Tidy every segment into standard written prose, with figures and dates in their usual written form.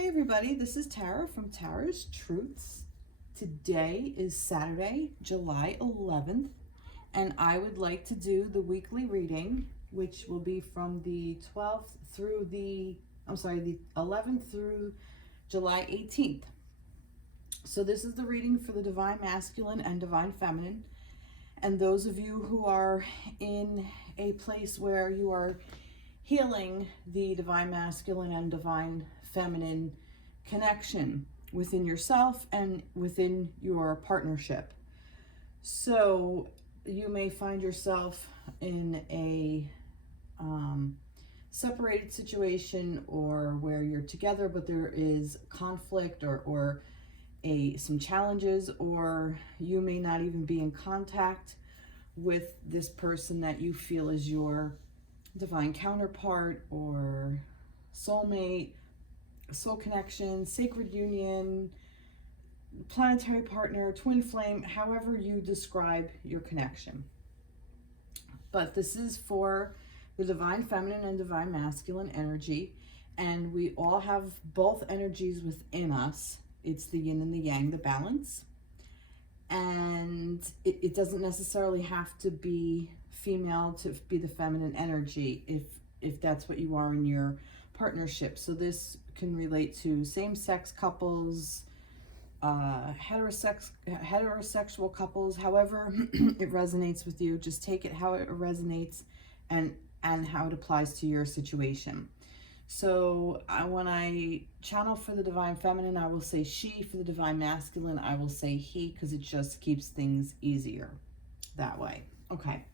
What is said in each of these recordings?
Hey everybody, this is Tara from Tara's Truths. Today is Saturday, July 11th, and I would like to do the weekly reading, which will be from the 12th through the 11th through July 18th. So this is the reading for the Divine Masculine and Divine Feminine. And those of you who are in a place where you are healing the Divine Masculine and Divine Feminine connection within yourself and within your partnership. So you may find yourself in a separated situation, or where you're together but there is conflict or some challenges, or you may not even be in contact with this person that you feel is your divine counterpart or soulmate, soul connection, sacred union, planetary partner, twin flame, however you describe your connection. But this is for the divine feminine and divine masculine energy, and we all have both energies within us. It's the yin and the yang, the balance. And it doesn't necessarily have to be female to be the feminine energy if that's what you are in your partnership. So this can relate to same-sex couples, heterosexual couples, however it resonates with you. Just take it how it resonates and how it applies to your situation. So when I channel for the divine feminine, I will say she. For the divine masculine, I will say he, because it just keeps things easier that way. Okay,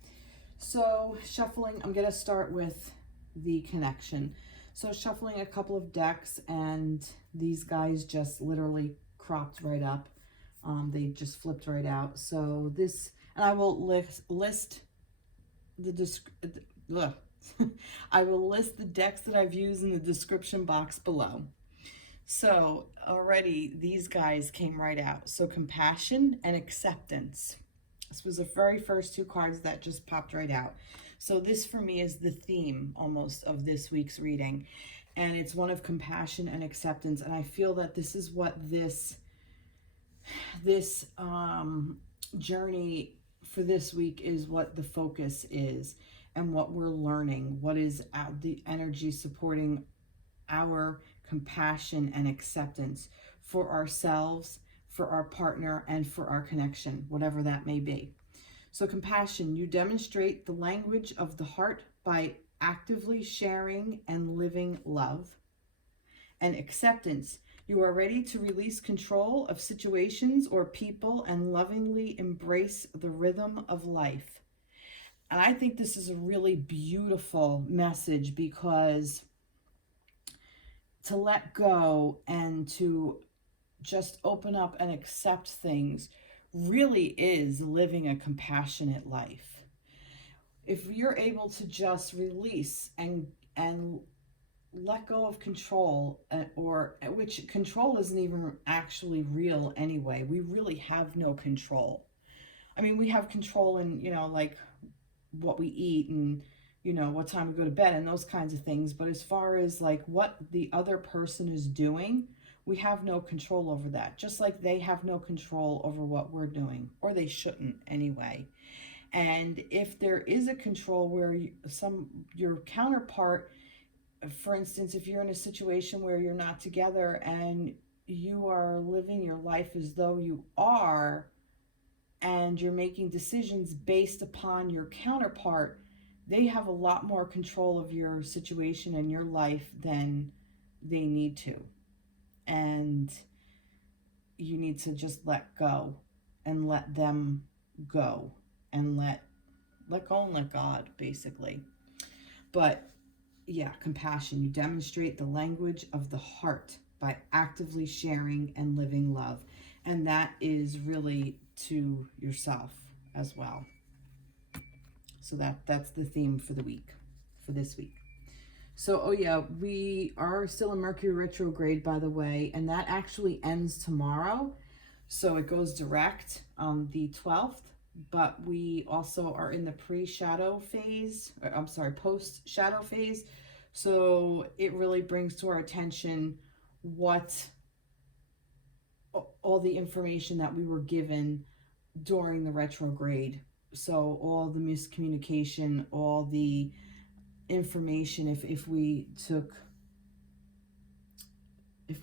so shuffling, I'm going to start with the connection. So shuffling a couple of decks, and these guys just literally cropped right up. They just flipped right out. So this, and I will list the I will list the decks that I've used in the description box below. So already these guys came right out. So compassion and acceptance. This was the very first two cards that just popped right out. So this for me is the theme almost of this week's reading. And it's one of compassion and acceptance. And I feel that this is what this journey for this week is, what the focus is and what we're learning. What is the energy supporting our compassion and acceptance for ourselves, for our partner, and for our connection, whatever that may be. So compassion, you demonstrate the language of the heart by actively sharing and living love. And acceptance, you are ready to release control of situations or people and lovingly embrace the rhythm of life. And I think this is a really beautiful message, because to let go and to just open up and accept things really is living a compassionate life. If you're able to just release and let go of control, or which control isn't even actually real anyway. We really have no control. I mean, we have control in, like what we eat and, what time we go to bed and those kinds of things. But as far as like what the other person is doing, we have no control over that. Just like they have no control over what we're doing, or they shouldn't anyway. And if there is a control where your counterpart, for instance, if you're in a situation where you're not together and you are living your life as though you are, and you're making decisions based upon your counterpart, they have a lot more control of your situation and your life than they need to. And you need to just let go and let them go, and let go and let God, basically. But yeah, compassion, you demonstrate the language of the heart by actively sharing and living love. And that is really to yourself as well. So that's the theme for the week, for this week. So, oh yeah, we are still in Mercury retrograde, by the way, and that actually ends tomorrow. So it goes direct on the 12th, but we also are in the pre-shadow phase, post-shadow phase. So it really brings to our attention what all the information that we were given during the retrograde. So all the miscommunication, all the information, if we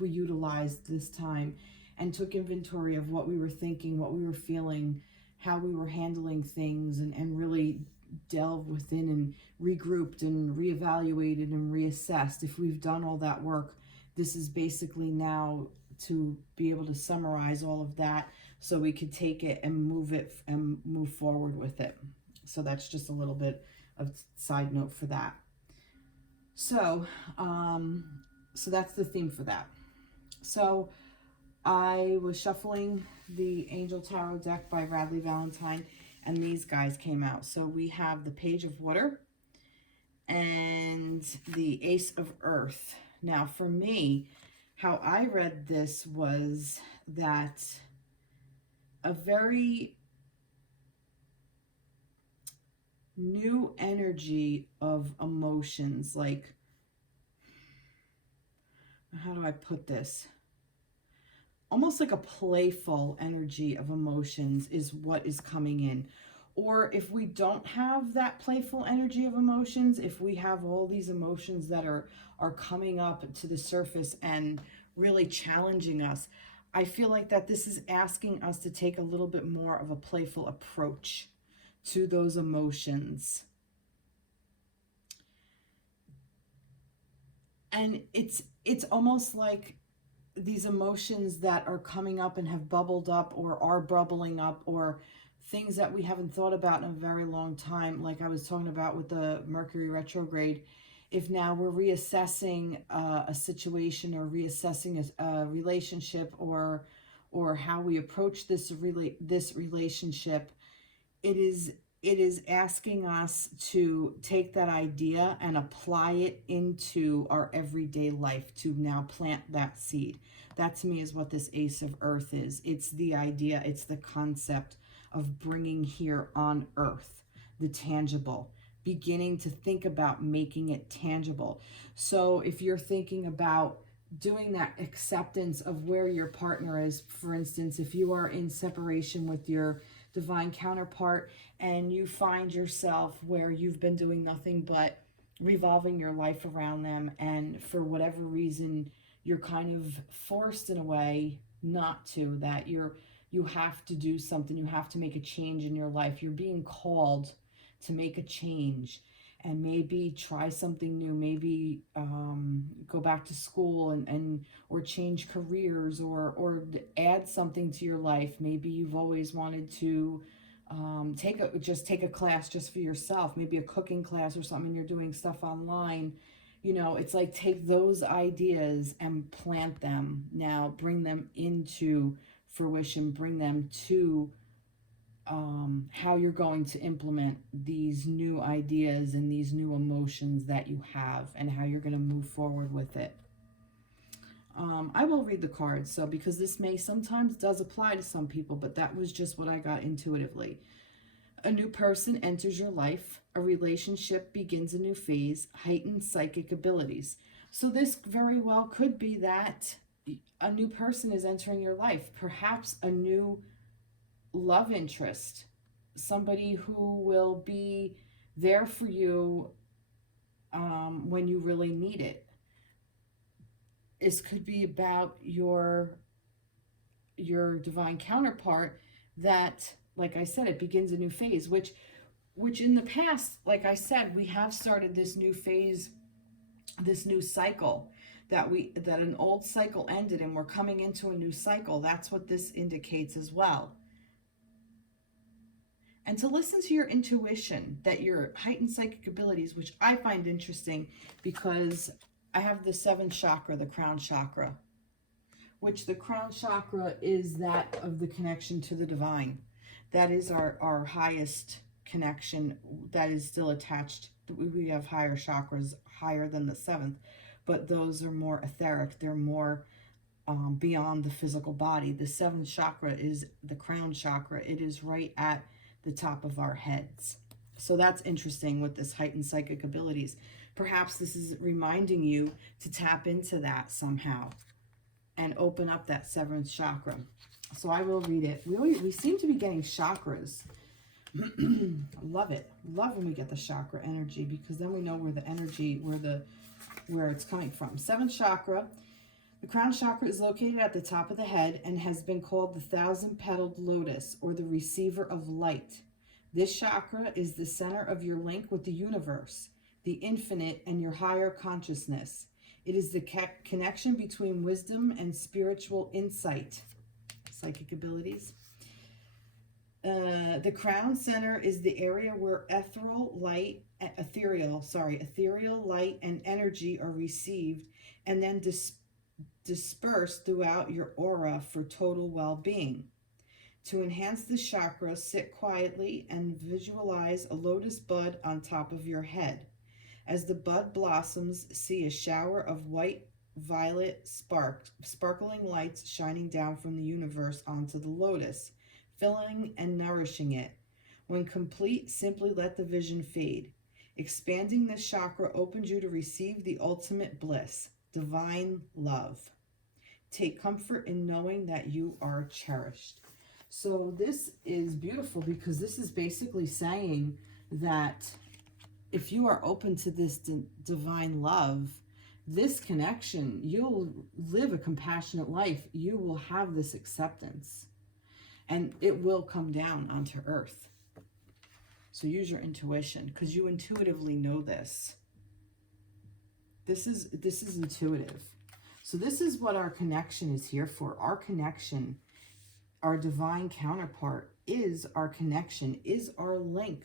utilized this time and took inventory of what we were thinking, what we were feeling, how we were handling things, and really delved within and regrouped and reevaluated and reassessed. If we've done all that work, this is basically now to be able to summarize all of that so we could take it and move forward with it. So that's just a little bit of side note for that. So so that's the theme for that. So I was shuffling the Angel Tarot deck by Radleigh Valentine, and these guys came out. So we have the Page of Water and the Ace of Earth. Now for me, how I read this was that a very new energy of emotions, like, how do I put this? Almost like a playful energy of emotions is what is coming in. Or if we don't have that playful energy of emotions, if we have all these emotions that are coming up to the surface and really challenging us, I feel like that this is asking us to take a little bit more of a playful approach to those emotions. And it's almost like these emotions that are coming up and have bubbled up or are bubbling up, or things that we haven't thought about in a very long time, like I was talking about with the Mercury retrograde. If now we're reassessing a situation or reassessing a relationship, or how we approach this relationship, it is asking us to take that idea and apply it into our everyday life, to now plant that seed. That to me is what this Ace of Earth is. It's the idea, it's the concept of bringing here on earth the tangible, beginning to think about making it tangible. So if you're thinking about doing that acceptance of where your partner is, for instance, if you are in separation with your divine counterpart and you find yourself where you've been doing nothing but revolving your life around them, and for whatever reason you're kind of forced in a way not to, that you have to do something, you have to make a change in your life, you're being called to make a change and maybe try something new, maybe go back to school and or change careers, or add something to your life. Maybe you've always wanted to take a class just for yourself, maybe a cooking class or something, you're doing stuff online. You know, it's like, take those ideas and plant them now, bring them into fruition, bring them to how you're going to implement these new ideas and these new emotions that you have, and how you're going to move forward with it. I will read the cards, so because this may sometimes does apply to some people, but that was just what I got intuitively. A new person enters your life. A relationship begins a new phase. Heightened psychic abilities. So this very well could be that a new person is entering your life. Perhaps a new love interest. Somebody who will be there for you when you really need it. This could be about your divine counterpart that, like I said, it begins a new phase, which in the past, like I said, we have started this new phase, this new cycle, that an old cycle ended and we're coming into a new cycle. That's what this indicates as well. And to listen to your intuition, that your heightened psychic abilities, which I find interesting because I have the 7th chakra, the crown chakra, which the crown chakra is that of the connection to the divine. That is our highest connection, that is still attached. We have higher chakras, higher than the 7th, but those are more etheric. They're more beyond the physical body. The 7th chakra is the crown chakra. It is right at the top of our heads. So that's interesting with this heightened psychic abilities. Perhaps this is reminding you to tap into that somehow. and open up that 7th chakra. So I will read it. We seem to be getting chakras. I love it. Love when we get the chakra energy, because then we know where the energy, where it's coming from. 7th chakra. The crown chakra is located at the top of the head and has been called the 1,000-petaled lotus, or the receiver of light. This chakra is the center of your link with the universe, the infinite, and your higher consciousness. It is the connection between wisdom and spiritual insight, psychic abilities. The crown center is the area where ethereal light and energy are received and then dispersed throughout your aura for total well-being. To enhance the chakra, sit quietly and visualize a lotus bud on top of your head. As the bud blossoms, see a shower of white, violet, sparkling lights shining down from the universe onto the lotus, filling and nourishing it. When complete, simply let the vision fade. Expanding this chakra opens you to receive the ultimate bliss, divine love. Take comfort in knowing that you are cherished. So this is beautiful, because this is basically saying that if you are open to this divine love, this connection, you'll live a compassionate life. You will have this acceptance, and it will come down onto earth. So use your intuition, because you intuitively know this. This is intuitive. So this is what our connection is here for. Our connection, our divine counterpart, is our connection, is our link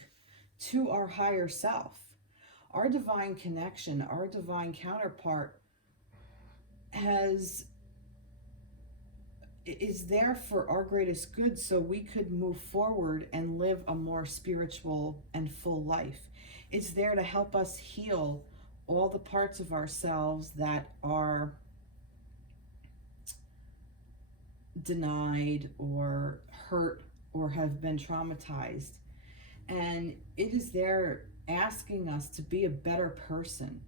to our higher self. Our divine connection, our divine counterpart is there for our greatest good, so we could move forward and live a more spiritual and full life. It's there to help us heal all the parts of ourselves that are denied or hurt or have been traumatized. And it is there asking us to be a better person.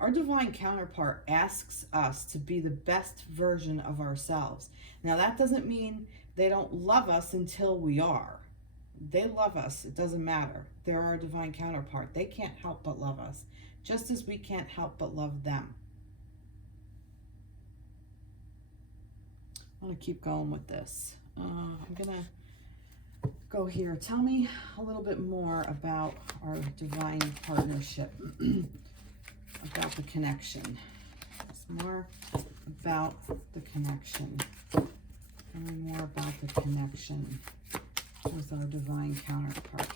Our divine counterpart asks us to be the best version of ourselves. Now, that doesn't mean they don't love us until we are. They love us. It doesn't matter. They're our divine counterpart. They can't help but love us, just as we can't help but love them. I want to keep going with this. I'm going to go here. Tell me a little bit more about our divine partnership, about the connection. It's more about the connection. Tell me more about the connection with our divine counterpart.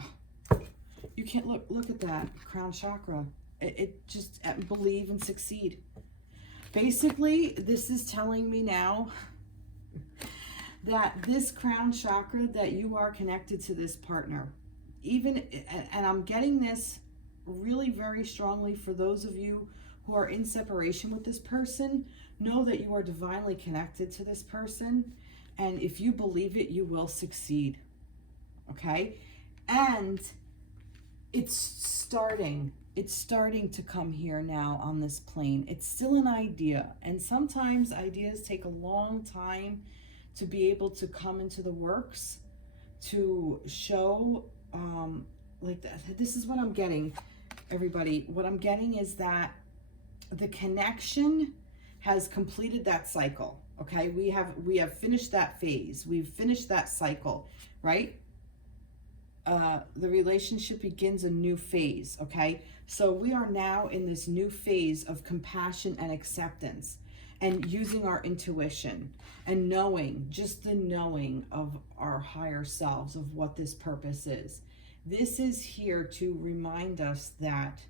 Oh, you can't look at that crown chakra. It just believe and succeed. Basically, this is telling me now that this crown chakra, that you are connected to this partner. And I'm getting this really very strongly for those of you who are in separation with this person. Know that you are divinely connected to this person, and if you believe it, you will succeed. Okay? And it's starting to come here now on this plane. It's still an idea, and sometimes ideas take a long time to be able to come into the works, to show like that. This is what I'm getting, everybody. What I'm getting is that the connection has completed that cycle. Okay, we have finished that phase. We've finished that cycle, right? The relationship begins a new phase. Okay, so we are now in this new phase of compassion and acceptance, and using our intuition and knowing, just the knowing of our higher selves, of what this purpose is. This is here to remind us that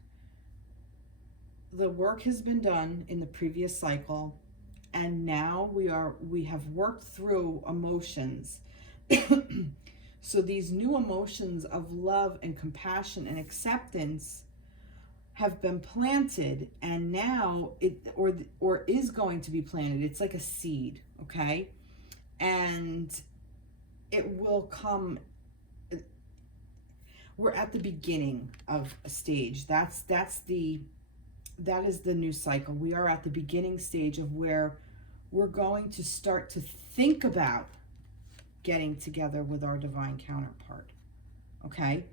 the work has been done in the previous cycle, and now we have worked through emotions. So these new emotions of love and compassion and acceptance have been planted, and now or is going to be planted. It's like a seed, okay? And it will come. We're at the beginning of a stage. That's the the new cycle. We are at the beginning stage of where we're going to start to think about getting together with our divine counterpart. Okay?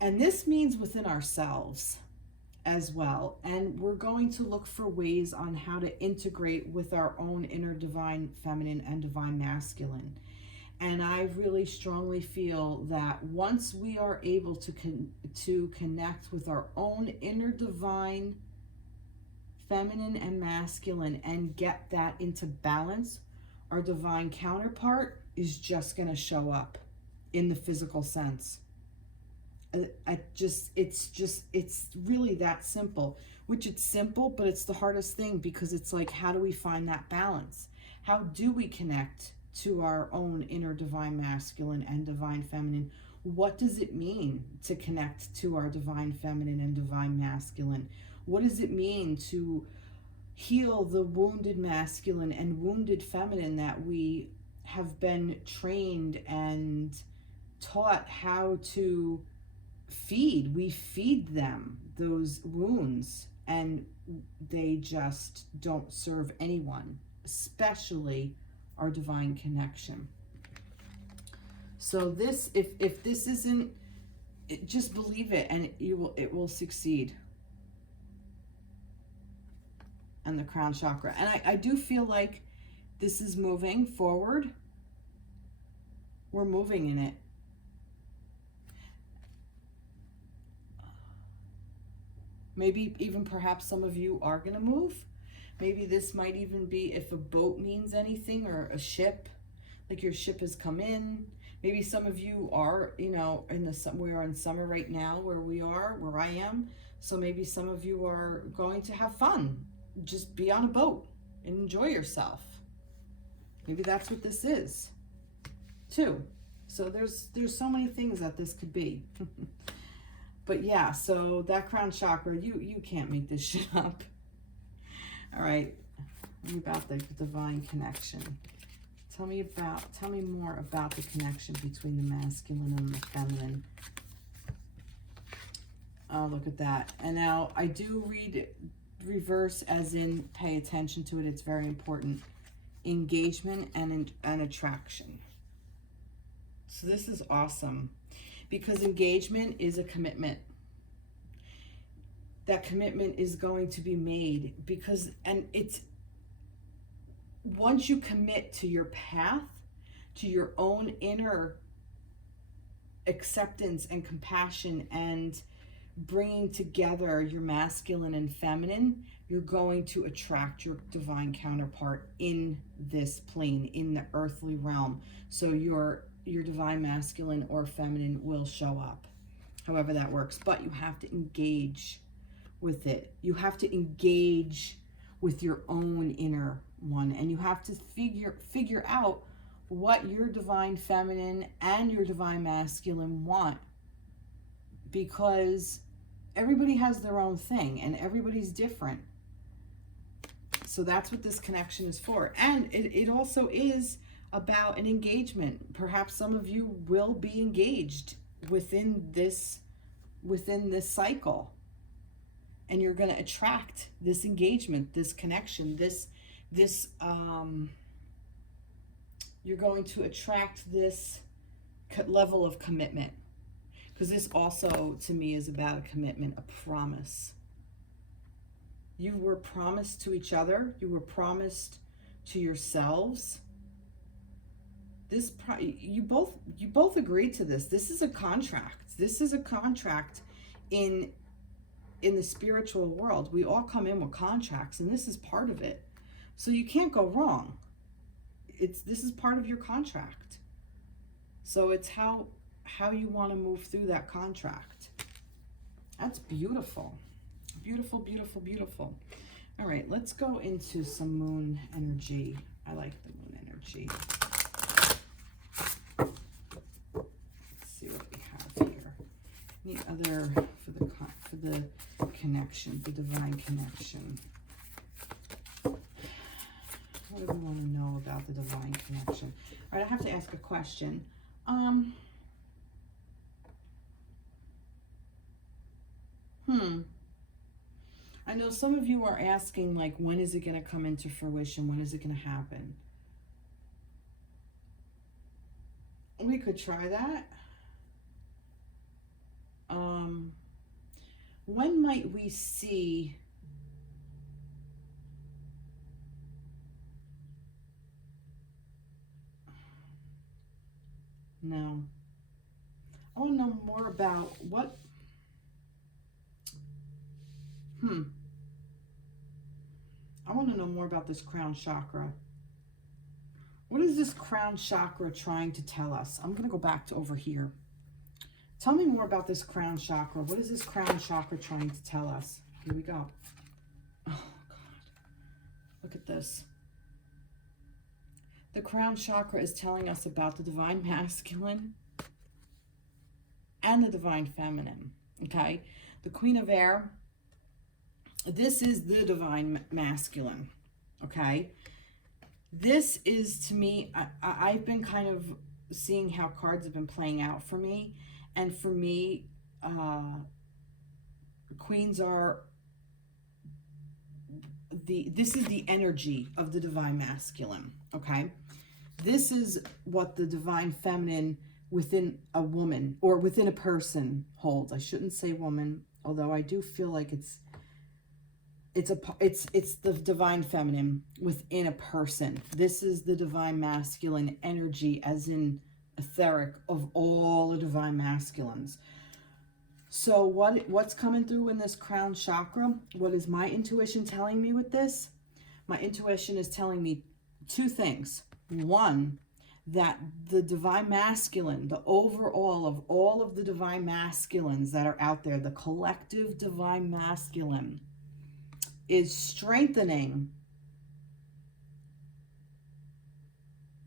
And this means within ourselves as well. And we're going to look for ways on how to integrate with our own inner divine feminine and divine masculine. And I really strongly feel that once we are able to connect with our own inner divine feminine and masculine and get that into balance, our divine counterpart is just going to show up in the physical sense. It's really that simple, which it's simple, but it's the hardest thing, because it's like, how do we find that balance? How do we connect to our own inner divine masculine and divine feminine? What does it mean to connect to our divine feminine and divine masculine? What does it mean to heal the wounded masculine and wounded feminine that we have been trained and taught how to feed? We feed them those wounds, and they just don't serve anyone, especially our divine connection. So this, if this isn't, just believe it, and it will succeed. And the crown chakra, and I do feel like this is moving forward. We're moving in it. Maybe even perhaps some of you are going to move. Maybe this might even be, if a boat means anything, or a ship, like your ship has come in. Maybe some of you are, you know, we are in summer right now where I am. So maybe some of you are going to have fun. Just be on a boat and enjoy yourself. Maybe that's what this is too. So there's so many things that this could be. But yeah, so that crown chakra, you can't make this shit up. All right, about the divine connection. Tell me more about the connection between the masculine and the feminine. Oh, look at that. And now I do read reverse as in pay attention to it. It's very important. Engagement and attraction. So this is awesome, because engagement is a commitment. That commitment is going to be made and it's, once you commit to your path, to your own inner acceptance and compassion and bringing together your masculine and feminine, you're going to attract your divine counterpart in this plane, in the earthly realm. So your divine masculine or feminine will show up, however that works. But you have to engage with it. You have to engage with your own inner one, and you have to figure out what your divine feminine and your divine masculine want, because everybody has their own thing and everybody's different. So that's what this connection is for. And it also is about an engagement. Perhaps some of you will be engaged within this cycle, and you're going to attract this engagement, this connection, you're going to attract this level of commitment, because this also to me is about a commitment, a promise. You were promised to each other, you were promised to yourselves. You both agreed to this. This is a contract. This is a contract in the spiritual world. We all come in with contracts, and this is part of it. So you can't go wrong. This is part of your contract. So it's how you want to move through that contract. That's beautiful. Beautiful, beautiful, beautiful. All right, let's go into some moon energy. I like the moon energy. Let's see what we have here. Any other for the connection, the divine connection. What do we want to know about the divine connection? All right, I have to ask a question. I know some of you are asking, like, when is it going to come into fruition? When is it going to happen? We could try that. When might we see no. I want to know more about what I want to know more about this crown chakra. What is this crown chakra trying to tell us? I'm going to go back to over here. Tell me more about this crown chakra. What is this crown chakra trying to tell us? Here we go. Oh, God. Look at this. The crown chakra is telling us about the divine masculine and the divine feminine. Okay? The Queen of Air, this is the divine masculine. Okay? This is, to me, I've been kind of seeing how cards have been playing out for me. And for me, queens are this is the energy of the divine masculine, okay? This is what the divine feminine within a woman or within a person holds. I shouldn't say woman, although I do feel like it's the divine feminine within a person. This is the divine masculine energy, as in etheric, of all the divine masculines. So what's coming through in this crown chakra? What is my intuition telling me with this? My intuition is telling me two things. One, that the divine masculine, the overall of all of the divine masculines that are out there, the collective divine masculine, is strengthening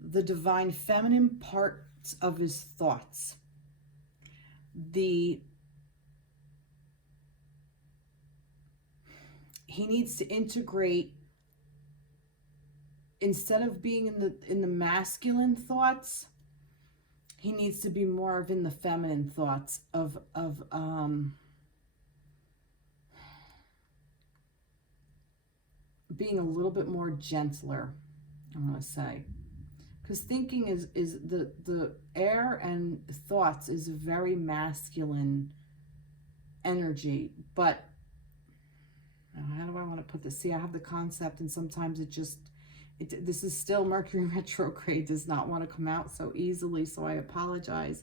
the divine feminine parts of his thoughts. He needs to integrate, instead of being in the masculine thoughts, he needs to be more of in the feminine thoughts of being a little bit more gentler, I want to say. Because thinking is the air and thoughts is a very masculine energy. But how do I want to put this? See, I have the concept, and sometimes this is still Mercury retrograde, does not want to come out so easily, so I apologize.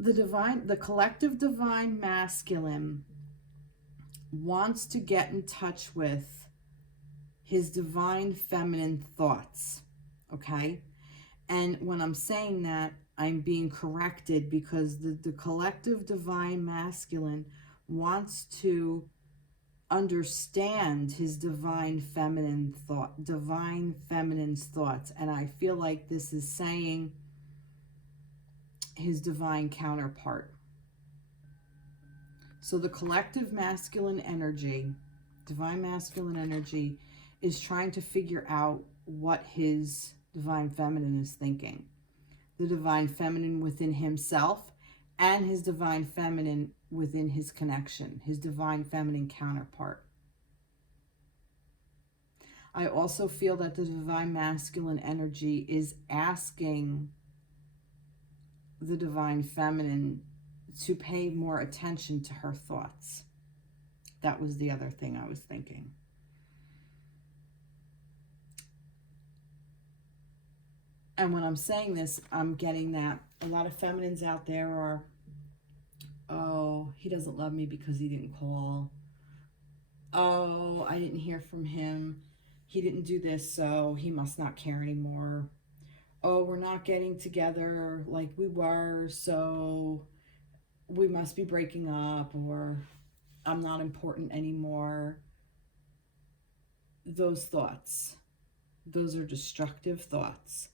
The collective divine masculine wants to get in touch with his divine feminine thoughts, okay? And when I'm saying that, I'm being corrected, because the collective divine masculine wants to understand his divine feminine's thoughts. And I feel like this is saying his divine counterpart. So the collective masculine energy, divine masculine energy, is trying to figure out what his divine feminine is thinking. The divine feminine within himself and his divine feminine within his connection, his divine feminine counterpart. I also feel that the divine masculine energy is asking the divine feminine to pay more attention to her thoughts. That was the other thing I was thinking. And when I'm saying this, I'm getting that a lot of feminines out there are, oh, he doesn't love me because he didn't call. Oh, I didn't hear from him. He didn't do this, so he must not care anymore. Oh, we're not getting together like we were, so we must be breaking up, or I'm not important anymore. Those thoughts, those are destructive thoughts.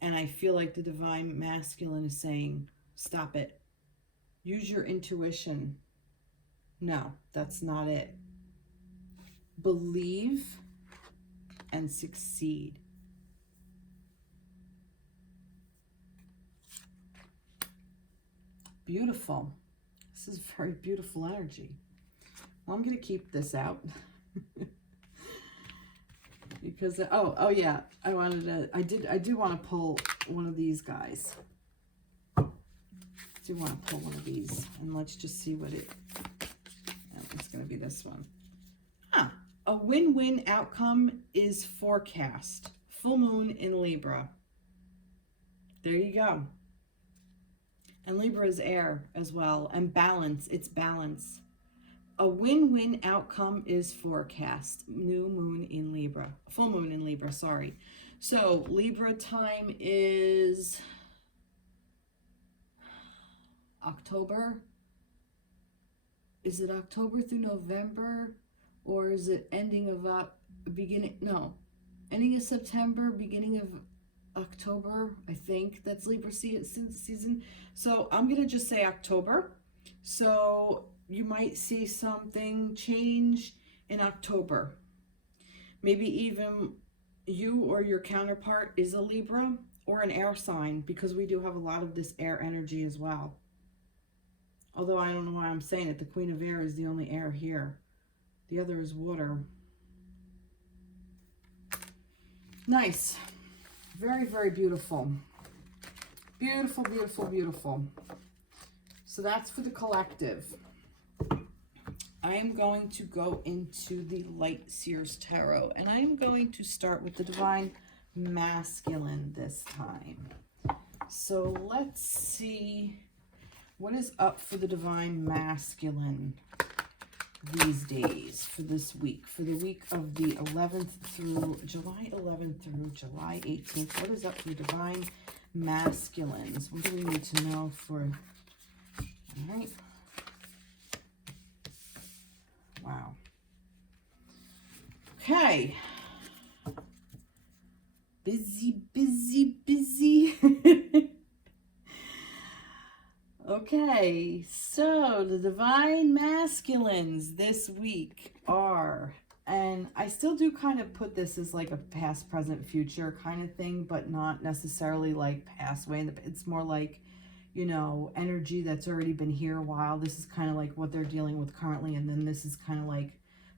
And I feel like the divine masculine is saying, stop it. Use your intuition. No, that's not it. Believe and succeed. Beautiful. This is very beautiful energy. Well, I'm going to keep this out. Because, oh yeah, I do want to pull one of these guys. I do want to pull one of these. And let's just see what it's going to be this one. A win-win outcome is forecast. Full moon in Libra. There you go. And Libra is air as well. And balance, it's balance. A win-win outcome is forecast. New moon in Libra. Full moon in Libra, sorry. So Libra time is October. Is it October through November? Or is it ending of ending of September, beginning of October? I think that's Libra season. So I'm going to just say October. So you might see something change in October. Maybe even you or your counterpart is a Libra or an air sign, because we do have a lot of this air energy as well. Although I don't know why I'm saying it. The Queen of Air is the only air here. The other is water. Nice. Very, very beautiful. Beautiful, beautiful, beautiful. So that's for the collective. I am going to go into the Light Seers Tarot, and I am going to start with the Divine Masculine this time. So let's see what is up for the Divine Masculine these days, for this week, for the week of the 11th through July 11th through July 18th. What is up for Divine Masculines? What do we need to know for, all right. Wow. Okay. Busy, busy, busy. Okay, so the Divine Masculines this week are, and I still do kind of put this as like a past, present, future kind of thing, but not necessarily like past way. It's more like, you know, energy that's already been here a while. This is kind of like what they're dealing with currently, and then this is kind of like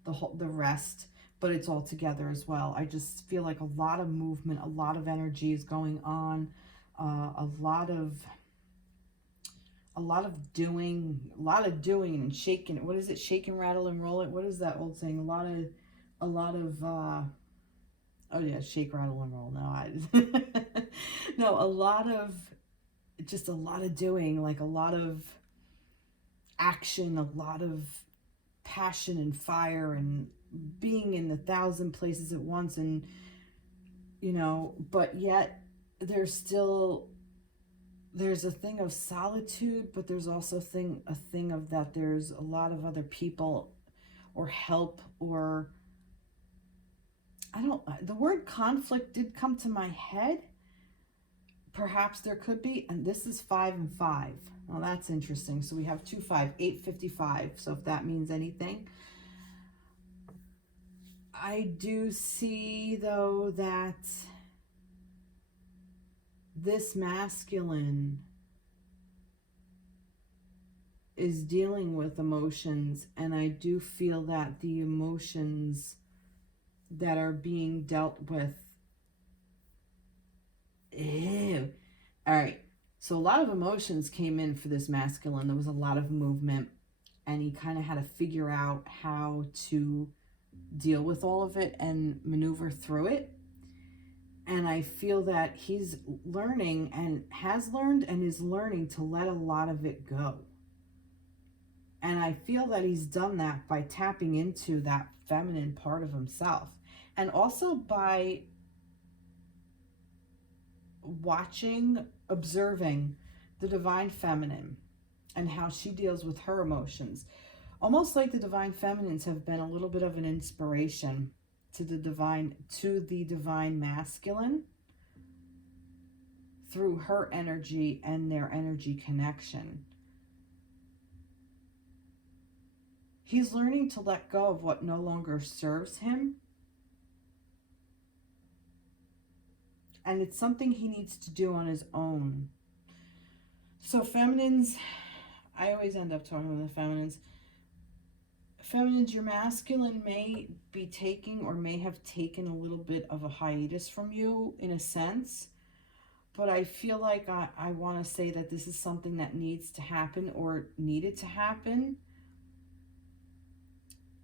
the rest, but it's all together as well. I just feel like a lot of movement, a lot of energy is going on, a lot of doing and shaking. What is it? Shake and rattle and roll it. What is that old saying? A lot of oh yeah, shake, rattle and roll. No, a lot of doing, like a lot of action, a lot of passion and fire and being in 1,000 places at once, and you know, but yet there's a thing of solitude, but there's also a thing of that there's a lot of other people or help, or the word conflict did come to my head. Perhaps there could be, and this is 5 and 5. Well, that's interesting. So we have 2, 5, 8, 55. So if that means anything. I do see though that this masculine is dealing with emotions, and I do feel that the emotions that are being dealt with, ew. All right, so a lot of emotions came in for this masculine. There was a lot of movement, and he kind of had to figure out how to deal with all of it and maneuver through it. And I feel that he's learning and has learned and is learning to let a lot of it go. And I feel that he's done that by tapping into that feminine part of himself. And also by watching, observing the divine feminine and how she deals with her emotions. Almost like the divine feminines have been a little bit of an inspiration to the divine masculine through her energy and their energy connection. He's learning to let go of what no longer serves him. And it's something he needs to do on his own. So feminines, I always end up talking about the feminines. Feminines, your masculine may be taking or may have taken a little bit of a hiatus from you in a sense. But I feel like I want to say that this is something that needs to happen or needed to happen,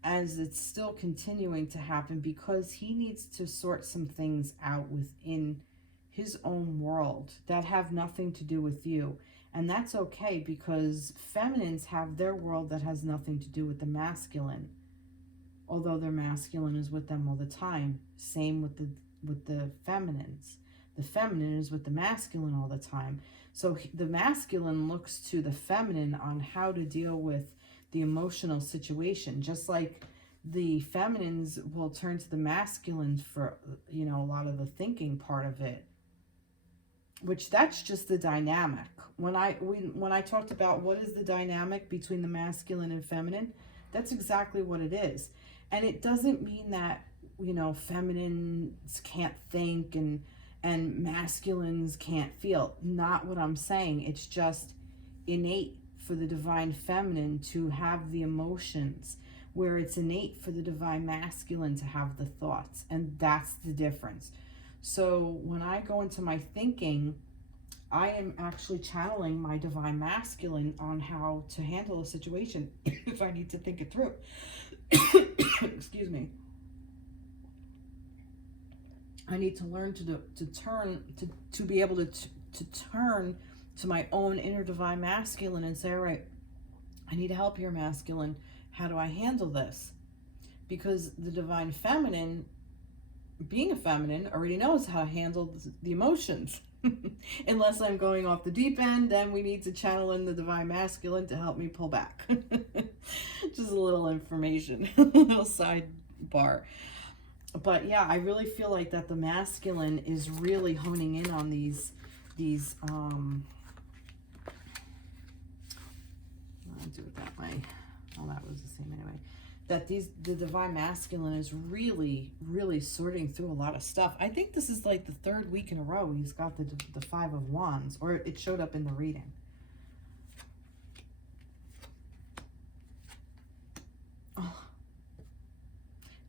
as it's still continuing to happen, because he needs to sort some things out within his own world that have nothing to do with you. And that's okay, because feminines have their world that has nothing to do with the masculine, although their masculine is with them all the time. Same with the feminines. The feminine is with the masculine all the time. So the masculine looks to the feminine on how to deal with the emotional situation, just like the feminines will turn to the masculine for, you know, a lot of the thinking part of it, which that's just the dynamic. When I talked about what is the dynamic between the masculine and feminine, that's exactly what it is. And it doesn't mean that, you know, feminines can't think and masculines can't feel. Not what I'm saying. It's just innate for the divine feminine to have the emotions, where it's innate for the divine masculine to have the thoughts. And that's the difference. So when I go into my thinking, I am actually channeling my divine masculine on how to handle a situation if I need to think it through. Excuse me. I need to learn to be able to turn to my own inner divine masculine and say, all right, I need help here, masculine. How do I handle this? Because the divine feminine, being a feminine, already knows how to handle the emotions. Unless I'm going off the deep end, then we need to channel in the divine masculine to help me pull back. Just a little information, a little sidebar. But yeah, I really feel like that the masculine is really honing in on these I'll do it that way. Well, that was the same anyway. That the divine masculine is really, really sorting through a lot of stuff. I think this is like the third week in a row he's got the Five of Wands, or it showed up in the reading. Oh.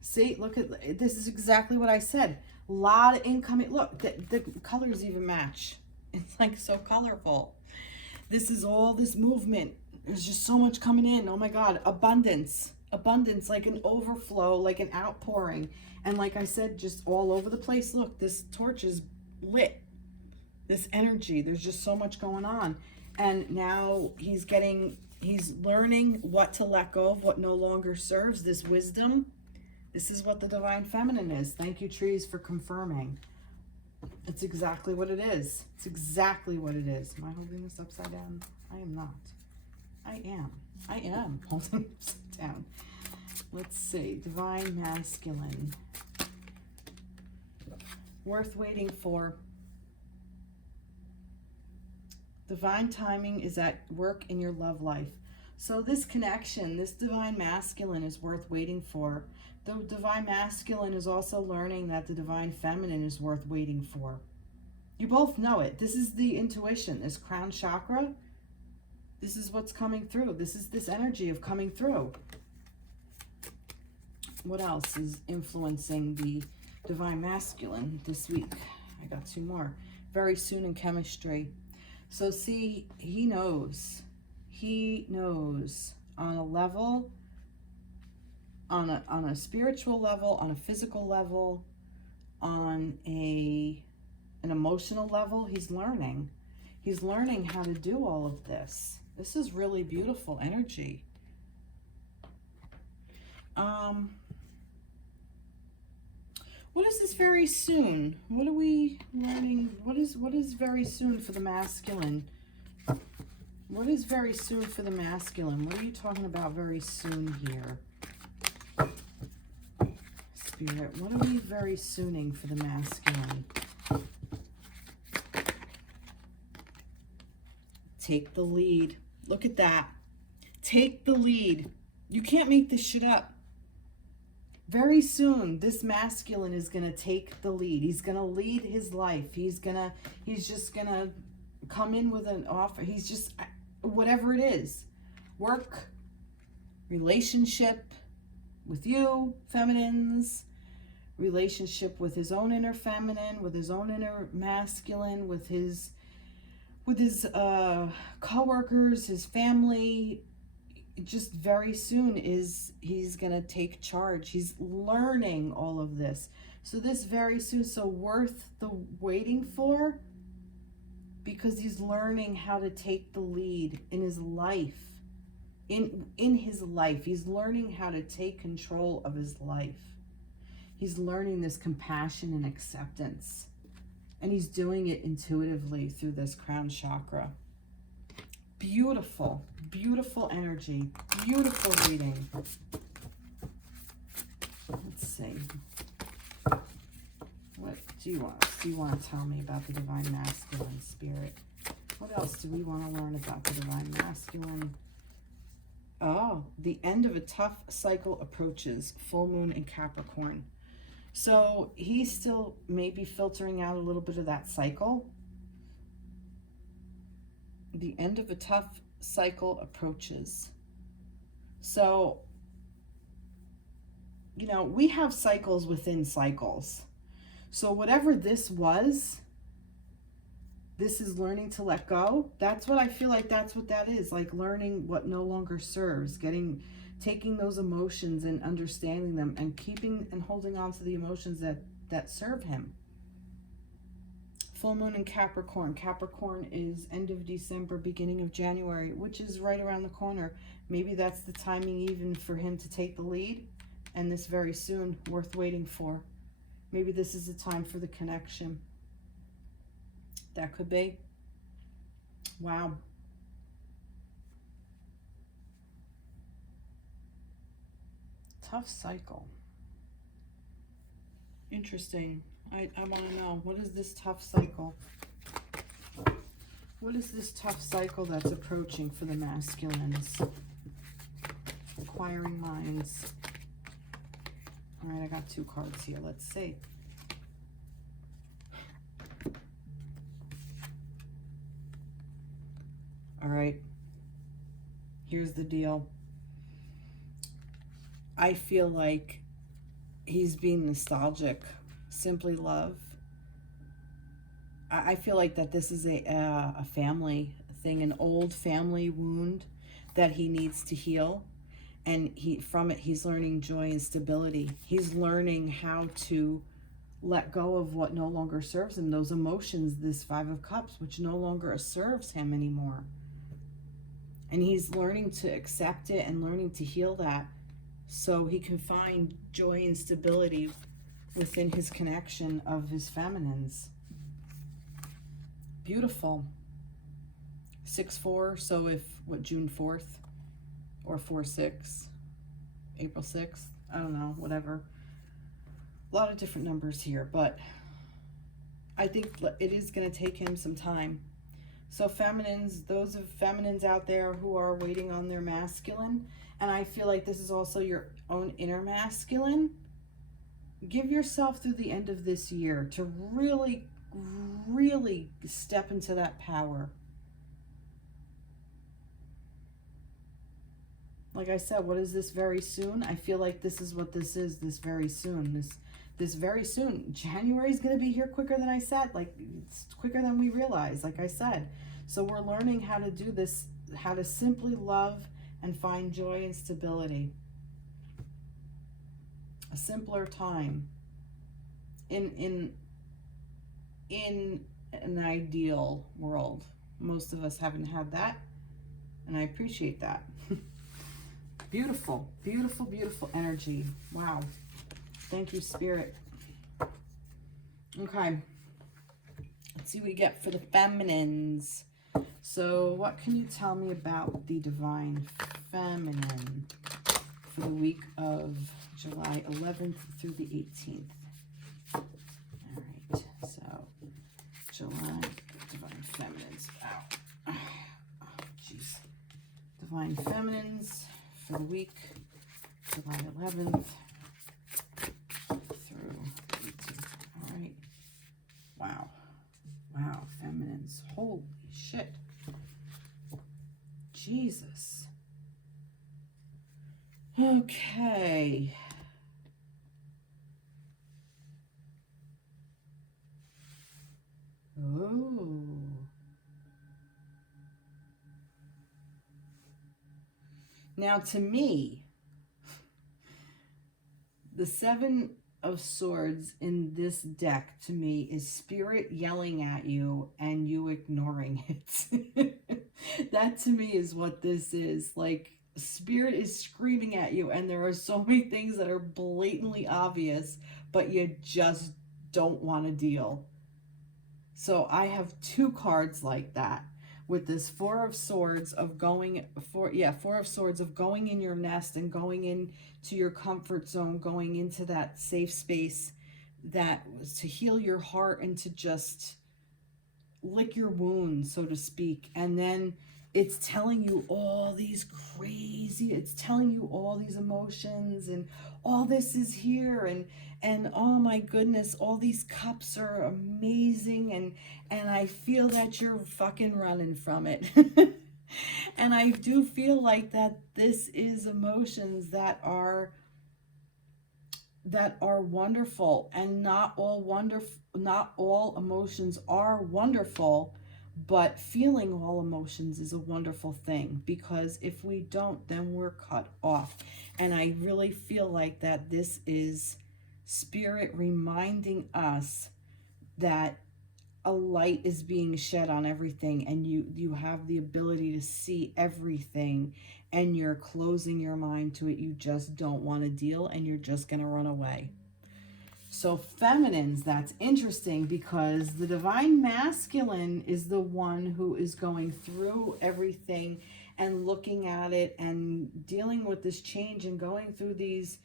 See, look at this. Is exactly what I said. A lot of incoming. Look, the colors even match. It's like so colorful. This is all this movement. There's just so much coming in. Oh my God, abundance. Abundance, like an overflow, like an outpouring. And like I said, just all over the place. Look, this torch is lit. This energy, there's just so much going on. And now he's learning what to let go of, what no longer serves, this wisdom. This is what the divine feminine is. Thank you, trees, for confirming. It's exactly what it is. It's exactly what it is. Am I holding this upside down? I am not. I am holding it upside down. Let's see. Divine masculine. Worth waiting for. Divine timing is at work in your love life. So this connection, this divine masculine is worth waiting for. The divine masculine is also learning that the divine feminine is worth waiting for. You both know it. This is the intuition, this crown chakra. This is what's coming through. This is this energy of coming through. What else is influencing the divine masculine this week? I got two more. Very soon in chemistry. So see, he knows. He knows on a level, on a spiritual level, on a physical level, on an emotional level. He's learning. He's learning how to do all of this. This is really beautiful energy. What is this very soon? What are we learning? What is very soon for the masculine? What is very soon for the masculine? What are you talking about very soon here? Spirit, what are we very sooning for the masculine? Take the lead. Look at that. Take the lead. You can't make this shit up. Very soon, this masculine is going to take the lead. He's going to lead his life. He's just going to come in with an offer. He's just, whatever it is, work, relationship, with you, feminines, relationship with his own inner feminine, with his own inner masculine, with his co-workers, his family. Just very soon he's gonna take charge. He's learning all of this. So this very soon, so worth the waiting for, because he's learning how to take the lead in his life. In his life, he's learning how to take control of his life. He's learning this compassion and acceptance. And he's doing it intuitively through this crown chakra. Beautiful, beautiful energy. Beautiful reading. Let's see. What do you want? Do you want to tell me about the divine masculine spirit? What else do we want to learn about the divine masculine? Oh, the end of a tough cycle approaches. Full moon in Capricorn. So he's still maybe filtering out a little bit of that cycle. The end of a tough cycle approaches. So, you know, we have cycles within cycles. So whatever this was, this is learning to let go. That's what I feel like that's what that is. Like learning what no longer serves, taking those emotions and understanding them and keeping and holding on to the emotions that serve him. Full moon in Capricorn. Capricorn is end of December, beginning of January, which is right around the corner. Maybe that's the timing even for him to take the lead, and this very soon, worth waiting for. Maybe this is the time for the connection. That could be. Wow. Tough cycle. Interesting. I want to know, what is this tough cycle? What is this tough cycle that's approaching for the masculines? Acquiring minds. All right, I got 2 cards here. Let's see. All right. Here's the deal. I feel like he's being nostalgic. Simply love. I feel like that this is a family thing, an old family wound that he needs to heal. And from it, he's learning joy and stability. He's learning how to let go of what no longer serves him. Those emotions, this 5 of Cups, which no longer serves him anymore. And he's learning to accept it and learning to heal that so he can find joy and stability within his connection of his feminines. Beautiful. 6-4, so if, June 4th or 4-6, April 6th, I don't know, whatever. A lot of different numbers here, but I think it is going to take him some time. So feminines, those of feminines out there who are waiting on their masculine, and I feel like this is also your own inner masculine, give yourself through the end of this year to really, really step into that power. Like I said, what is this very soon? I feel like this is what this is, this very soon. This very soon. January is going to be here quicker than I said. Like, it's quicker than we realize, like I said. So we're learning how to do this, how to simply love and find joy and stability. A simpler time in an ideal world. Most of us haven't had that, and I appreciate that. Beautiful, beautiful, beautiful energy. Wow. Thank you, Spirit. Okay. Let's see what we get for the feminines. So what can you tell me about the divine feminine for the week of July 11th through the 18th? All right. So July, divine feminines. Ow. Oh, jeez. Divine feminines for the week, July 11th through 18th. All right. Wow. Wow, feminines. Holy shit. Jesus. Okay. Oh. Now, to me, the Seven of Swords in this deck, to me, is spirit yelling at you and you ignoring it. That, to me, is what this is. Like, spirit is screaming at you, and there are so many things that are blatantly obvious, but you just don't want to deal. So I have two cards like that, with this Four of Swords of going Four of Swords of going in your nest and going into your comfort zone, going into that safe space, that was to heal your heart and to just lick your wounds, so to speak. And then it's telling you all these it's telling you all these emotions, and all this is here, and oh my goodness, all these cups are amazing, and I feel that you're fucking running from it. And I do feel like that this is emotions that are wonderful, and not all emotions are wonderful, but feeling all emotions is a wonderful thing, because if we don't, then we're cut off. And I really feel like that this is spirit reminding us that a light is being shed on everything, and you have the ability to see everything, and you're closing your mind to it. You just don't want to deal, and you're just going to run away. So feminines, that's interesting, because the divine masculine is the one who is going through everything and looking at it and dealing with this change and going through these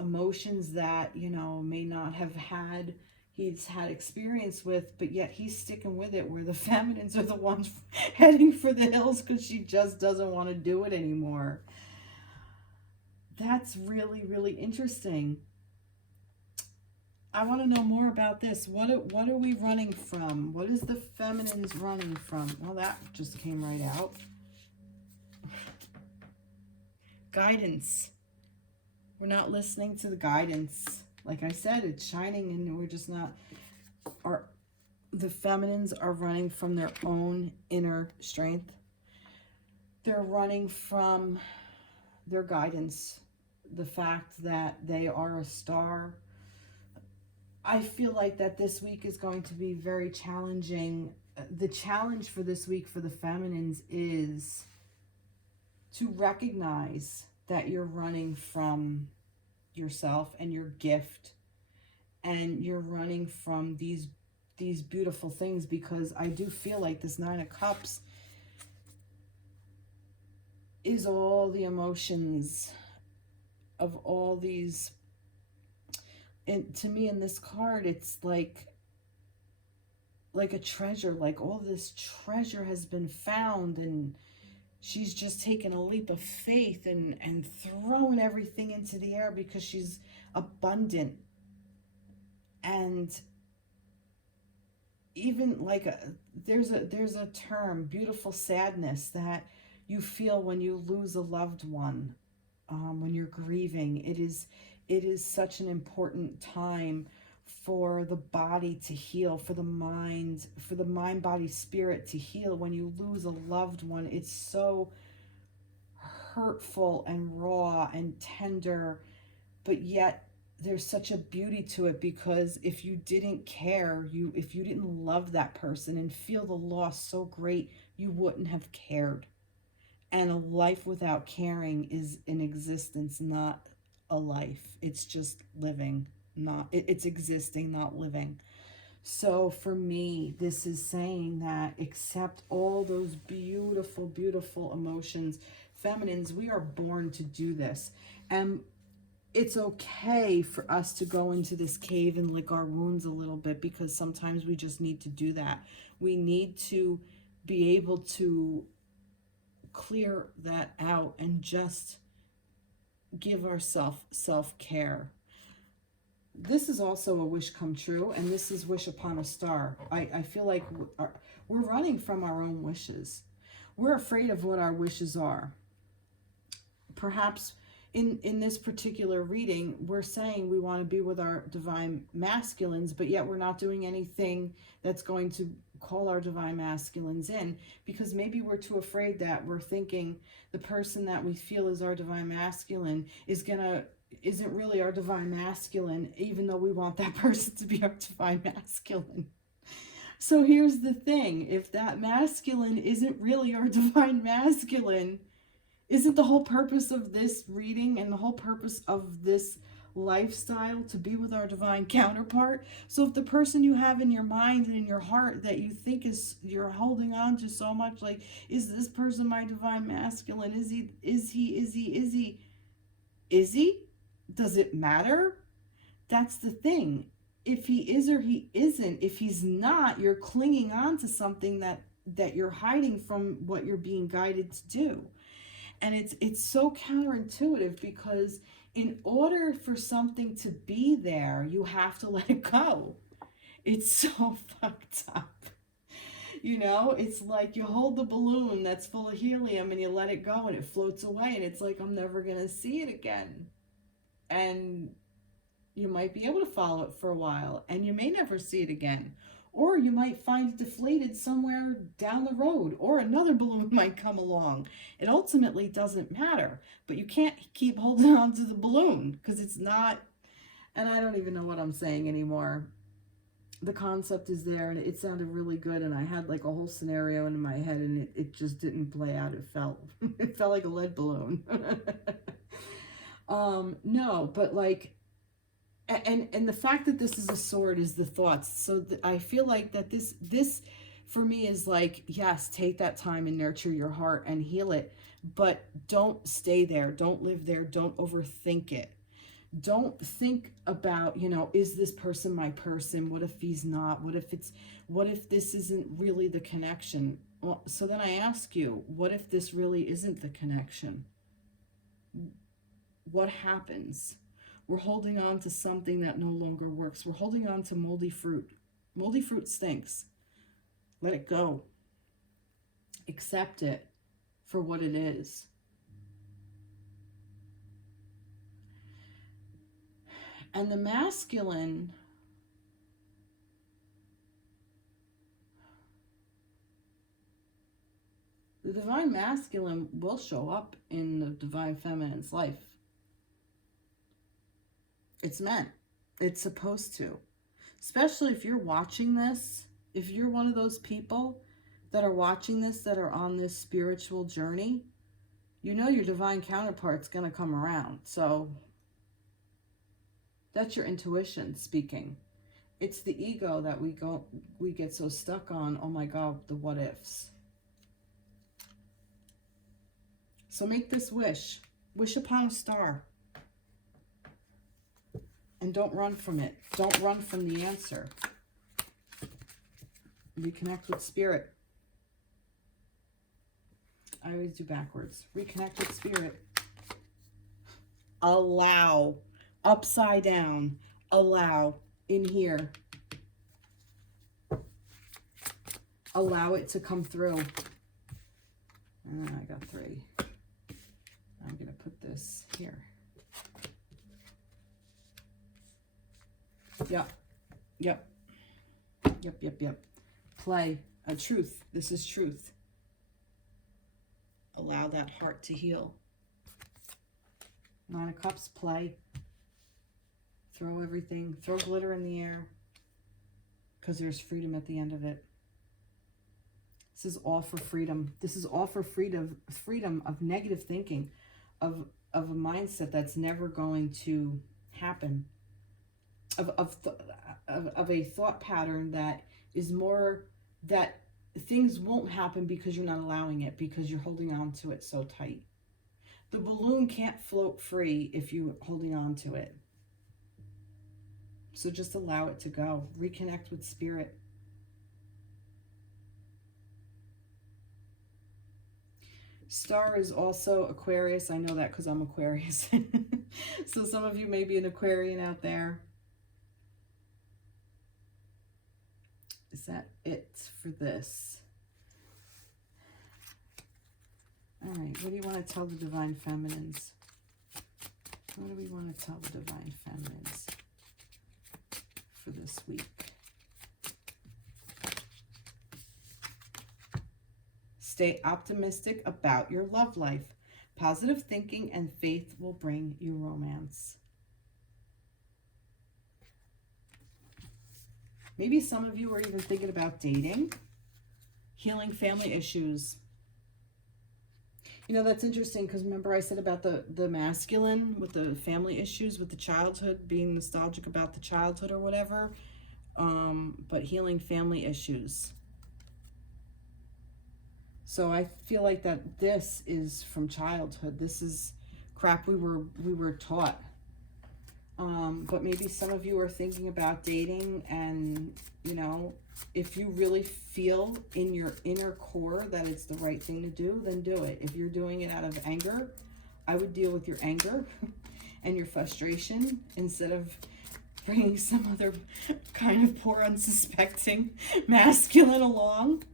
emotions that, you know, may not have had he's had experience with, but yet he's sticking with it, where the feminines are the ones heading for the hills because she just doesn't want to do it anymore. That's really, really interesting. I want to know more about this. What are we running from? What is the feminines running from? Well, that just came right out. Guidance. We're not listening to the guidance. Like I said, it's shining, and we're just not. The feminines are running from their own inner strength. They're running from their guidance, the fact that they are a star. I feel like that this week is going to be very challenging. The challenge for this week for the feminines is to recognize that you're running from yourself and your gift, and you're running from these beautiful things, because I do feel like this Nine of Cups is all the emotions of all these. And to me, in this card, it's like a treasure. Like, all this treasure has been found, and she's just taken a leap of faith and thrown everything into the air because she's abundant. And even like there's a term, beautiful sadness, that you feel when you lose a loved one, when you're grieving. It is such an important time for the body to heal, for the mind, body, spirit to heal. When you lose a loved one, it's so hurtful and raw and tender, but yet there's such a beauty to it, because if you didn't care, if you didn't love that person and feel the loss so great, you wouldn't have cared. And a life without caring is an existence, not a life. It's just living, it's existing, not living. So for me, this is saying that accept all those beautiful, beautiful emotions. Feminines, we are born to do this. And it's okay for us to go into this cave and lick our wounds a little bit, because sometimes we just need to do that. We need to be able to clear that out and just give ourselves self-care. This is also a wish come true, and this is wish upon a star. I feel like we're running from our own wishes. We're afraid of what our wishes are. Perhaps in this particular reading, we're saying we want to be with our divine masculines, but yet we're not doing anything that's going to call our divine masculines in, because maybe we're too afraid that we're thinking the person that we feel is our divine masculine isn't really our divine masculine, even though we want that person to be our divine masculine. So here's the thing, if that masculine isn't really our divine masculine, isn't the whole purpose of this reading and the whole purpose of this lifestyle to be with our divine counterpart? So if the person you have in your mind and in your heart that you think you're holding on to so much, like, is this person my divine masculine? Is he? Does it matter? That's the thing. If he is or he isn't, if he's not, you're clinging on to something that you're hiding from what you're being guided to do. And it's so counterintuitive, because in order for something to be there, you have to let it go. It's so fucked up. You know, it's like you hold the balloon that's full of helium and you let it go and it floats away, and it's like, I'm never going to see it again. And you might be able to follow it for a while, and you may never see it again. Or you might find it deflated somewhere down the road, or another balloon might come along. It ultimately doesn't matter, but you can't keep holding on to the balloon, because it's not, and I don't even know what I'm saying anymore. The concept is there, and it sounded really good, and I had like a whole scenario in my head, and it just didn't play out. It felt like a lead balloon. No, but like, and the fact that this is a sword is the thoughts. So I feel like that this for me is like, yes, take that time and nurture your heart and heal it, but don't stay there. Don't live there. Don't overthink it. Don't think about, you know, is this person my person? What if he's not? What if this isn't really the connection? Well, so then I ask you, what if this really isn't the connection? What happens? We're holding on to something that no longer works. We're holding on to moldy fruit. Moldy fruit stinks. Let it go. Accept it for what it is. And the masculine, the divine masculine will show up in the divine feminine's life. It's meant. It's supposed to. Especially if you're watching this, if you're one of those people that are watching this, that are on this spiritual journey, you know your divine counterpart's going to come around. So that's your intuition speaking. It's the ego that we get so stuck on, oh my God, the what ifs. So make this wish. Wish upon a star. And don't run from it. Don't run from the answer. Reconnect with spirit. I always do backwards. Reconnect with spirit. Allow. Upside down. Allow. In here. Allow it to come through. And then I got 3. I'm going to put this here. Yep. Play. Truth. This is truth. Allow that heart to heal. 9 of Cups. Play. Throw everything. Throw glitter in the air. Because there's freedom at the end of it. This is all for freedom. This is all for freedom of negative thinking. Of a mindset that's never going to happen. Of a thought pattern that is more that things won't happen because you're not allowing it, because you're holding on to it so tight. The balloon can't float free if you're holding on to it. So just allow it to go. Reconnect with spirit. Star is also Aquarius. I know that because I'm Aquarius. So some of you may be an Aquarian out there. Is that it for this? All right, what do you want to tell the divine feminines? What do we want to tell the divine feminines for this week? Stay optimistic about your love life. Positive thinking and faith will bring you romance. Maybe some of you are even thinking about dating. Healing family issues. You know, that's interesting because remember I said about the masculine with the family issues, with the childhood, being nostalgic about the childhood or whatever. But healing family issues. So I feel like that this is from childhood. This is crap we were taught. But maybe some of you are thinking about dating, and you know, if you really feel in your inner core that it's the right thing to do, then do it. If you're doing it out of anger, I would deal with your anger and your frustration instead of bringing some other kind of poor unsuspecting masculine along.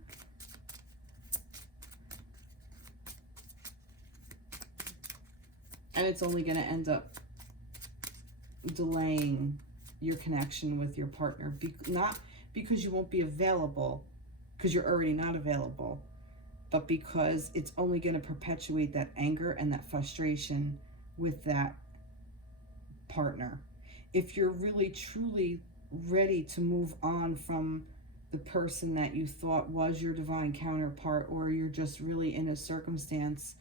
And it's only going to end up delaying your connection with your partner. Not because you won't be available, because you're already not available, but because it's only going to perpetuate that anger and that frustration with that partner. If you're really, truly ready to move on from the person that you thought was your divine counterpart, or you're just really in a circumstance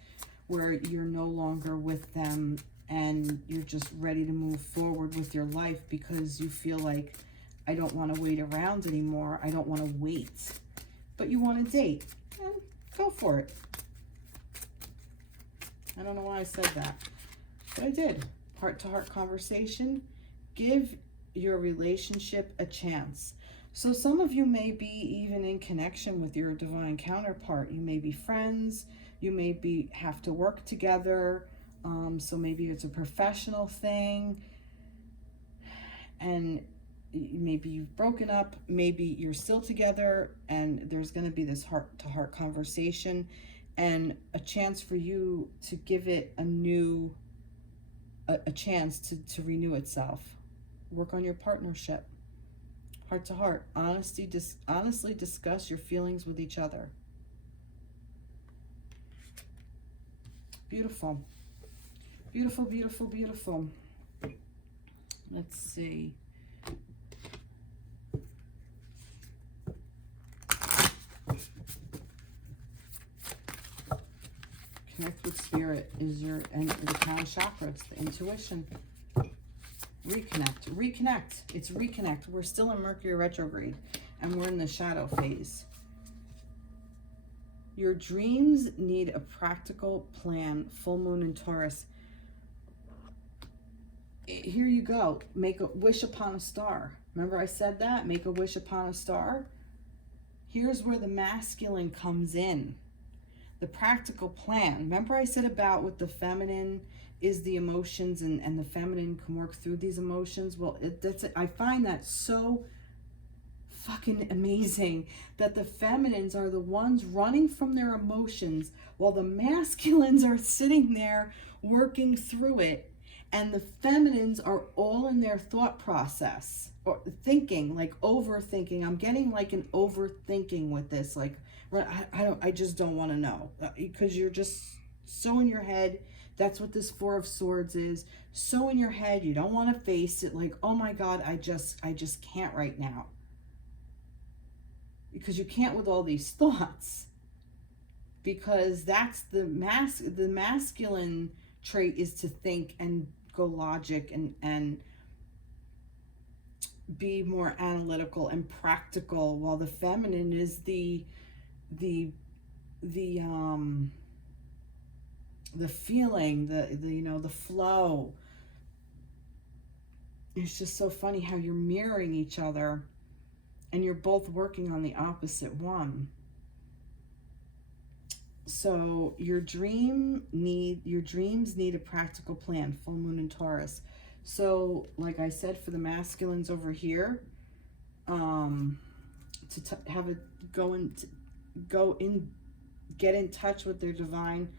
where you're no longer with them and you're just ready to move forward with your life because you feel like, I don't want to wait around anymore. I don't want to wait. But you want to date. Go for it. I don't know why I said that, but I did. Heart-to-heart conversation. Give your relationship a chance. So some of you may be even in connection with your divine counterpart. You may be friends. You may have to work together. So maybe it's a professional thing. And maybe you've broken up. Maybe you're still together. And there's going to be this heart-to-heart conversation. And a chance for you to give it a chance to renew itself. Work on your partnership. Heart to heart. Honestly discuss your feelings with each other. Beautiful. Beautiful, beautiful, beautiful. Let's see. Connect with spirit is the crown chakra. It's the intuition. Reconnect. It's reconnect. We're still in Mercury retrograde and we're in the shadow phase. Your dreams need a practical plan. Full moon in Taurus. Here you go. Make a wish upon a star. Remember I said that? Make a wish upon a star. Here's where the masculine comes in. The practical plan. Remember I said about with the feminine is the emotions, and the feminine can work through these emotions. Well, I find that so fucking amazing that the feminines are the ones running from their emotions while the masculines are sitting there working through it, and the feminines are all in their thought process or thinking, like overthinking. I'm getting like an overthinking with this, like I just don't want to know, because you're just so in your head. That's what this Four of Swords is. So in your head, you don't want to face it. Like, oh my God, I just can't right now. Because you can't with all these thoughts. Because that's the masculine trait is to think and go logic and be more analytical and practical, while the feminine is the feeling, the flow. It's just so funny how you're mirroring each other and you're both working on the opposite one. So your dreams need a practical plan. Full moon in Taurus. So like I said, for the masculines over here, get in touch with their divine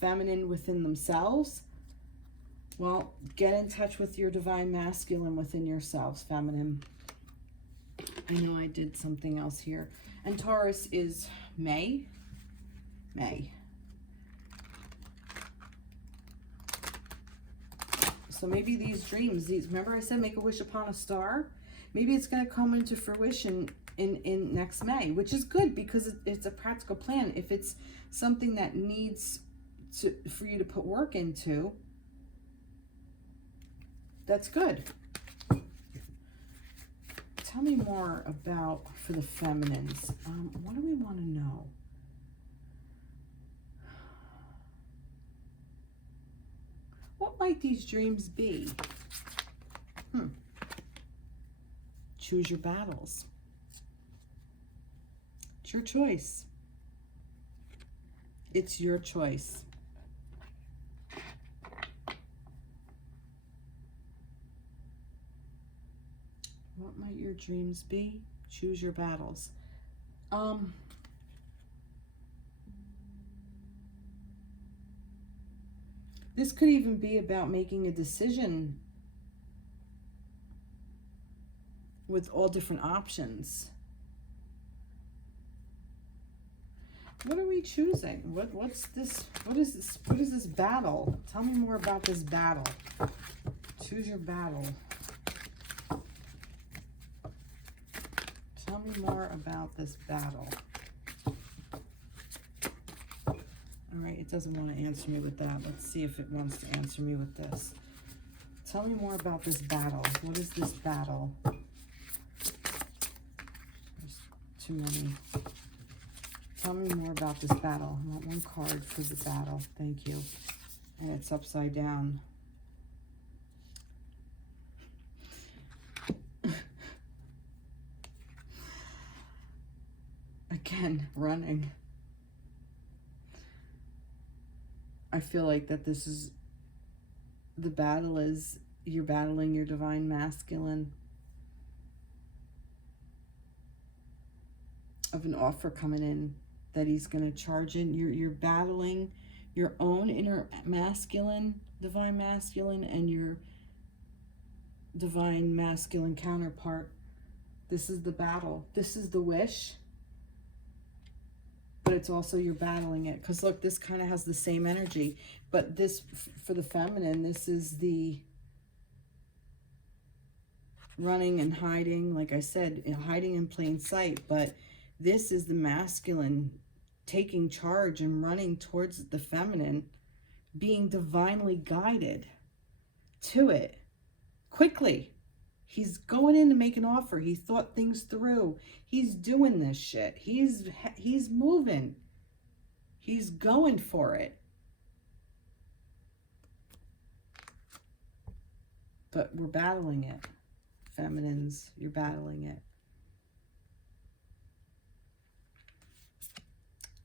feminine within themselves. Well, get in touch with your divine masculine within yourselves, feminine. I know I did something else here. And Taurus is May. So maybe these dreams, remember I said make a wish upon a star? Maybe it's going to come into fruition in next May, which is good because it's a practical plan. If it's something that needs for you to put work into, that's good. Tell me more about, for the feminines, what do we want to know? What might these dreams be? Choose your battles. It's your choice. It's your choice. What might your dreams be? Choose your battles. This could even be about making a decision with all different options. What are we choosing? What's this? What is this? What is this battle? Tell me more about this battle. Choose your battle. Tell me more about this battle. All right, it doesn't want to answer me with that. Let's see if it wants to answer me with this. Tell me more about this battle. What is this battle? There's too many. Tell me more about this battle. I want one card for the battle. Thank you. And it's upside down. Again, running. I feel like that this is, the battle is, you're battling your divine masculine. Of an offer coming in that he's going to charge in. You're battling your own inner masculine, divine masculine, and your divine masculine counterpart. This is the battle. This is the wish. But it's also you're battling it. Because look, this kind of has the same energy. But this, for the feminine, this is the running and hiding. Like I said, hiding in plain sight. But this is the masculine taking charge and running towards the feminine, being divinely guided to it quickly. He's going in to make an offer. He thought things through. He's doing this shit. He's moving. He's going for it. But we're battling it. Feminines, you're battling it.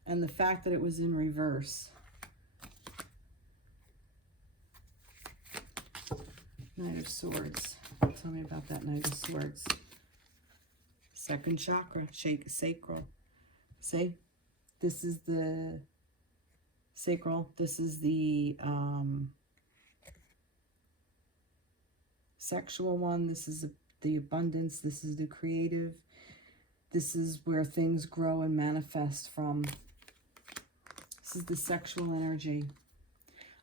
And the fact that it was in reverse. Knight of Swords. Tell me about that Knight of Swords. Second chakra, sacral. See? This is the sacral. This is the sexual one. This is the abundance. This is the creative. This is where things grow and manifest from. This is the sexual energy.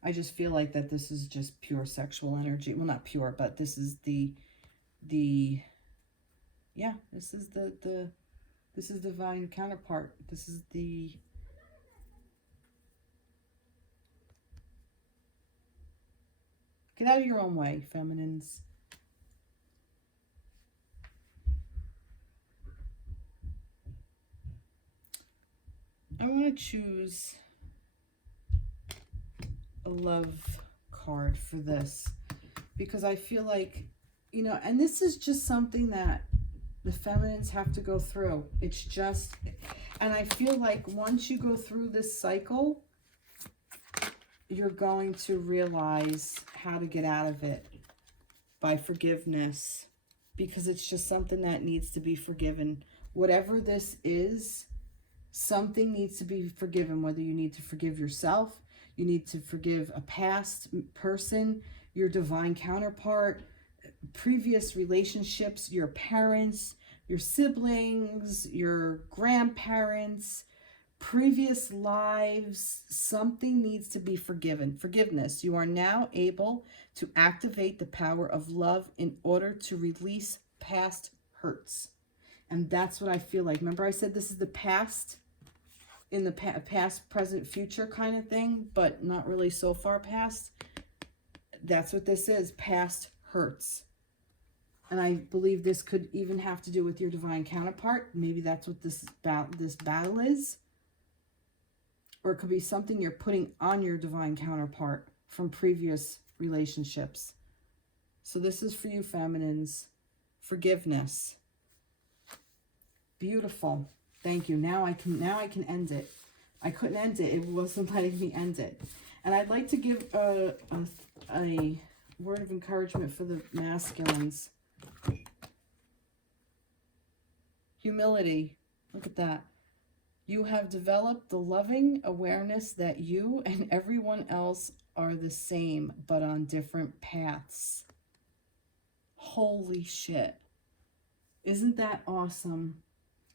I just feel like that this is just pure sexual energy. Well, not pure, but this is yeah, this is this is divine counterpart. This is the get out of your own way, feminines. I want to choose a love card for this because I feel like, you know, and this is just something that the feminines have to go through. It's just, and I feel like once you go through this cycle, you're going to realize how to get out of it by forgiveness, because it's just something that needs to be forgiven. Whatever this is, something needs to be forgiven, whether you need to forgive yourself, you need to forgive a past person, your divine counterpart, previous relationships, your parents, your siblings, your grandparents, previous lives. Something needs to be forgiven. Forgiveness. You are now able to activate the power of love in order to release past hurts. And that's what I feel like. Remember I said this is the past, in the past, present, future kind of thing, but not really so far past. That's what this is, past hurts. And I believe this could even have to do with your divine counterpart. Maybe that's what this battle is. Or it could be something you're putting on your divine counterpart from previous relationships. So this is for you, feminines. Forgiveness. Beautiful. Thank you. Now I can end it. I couldn't end it. It wasn't letting me end it. And I'd like to give a word of encouragement for the masculines. Humility. Look at that. You have developed the loving awareness that you and everyone else are the same, but on different paths. Holy shit. Isn't that awesome?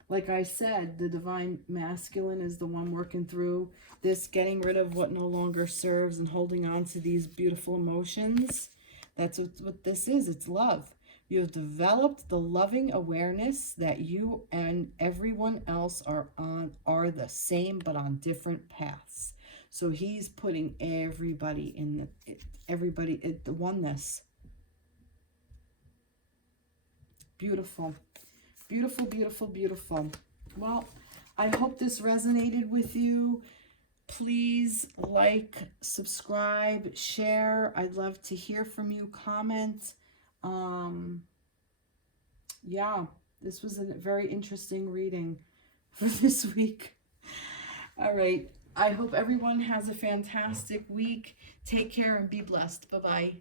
Like I said, the divine masculine is the one working through this, getting rid of what no longer serves and holding on to these beautiful emotions. That's what this is. It's love. You have developed the loving awareness that you and everyone else are the same, but on different paths. So he's putting everybody in the oneness. Beautiful. Beautiful, beautiful, beautiful. Well, I hope this resonated with you. Please like, subscribe, share. I'd love to hear from you. Comment. Yeah, this was a very interesting reading for this week. All right. I hope everyone has a fantastic week. Take care and be blessed. Bye-bye.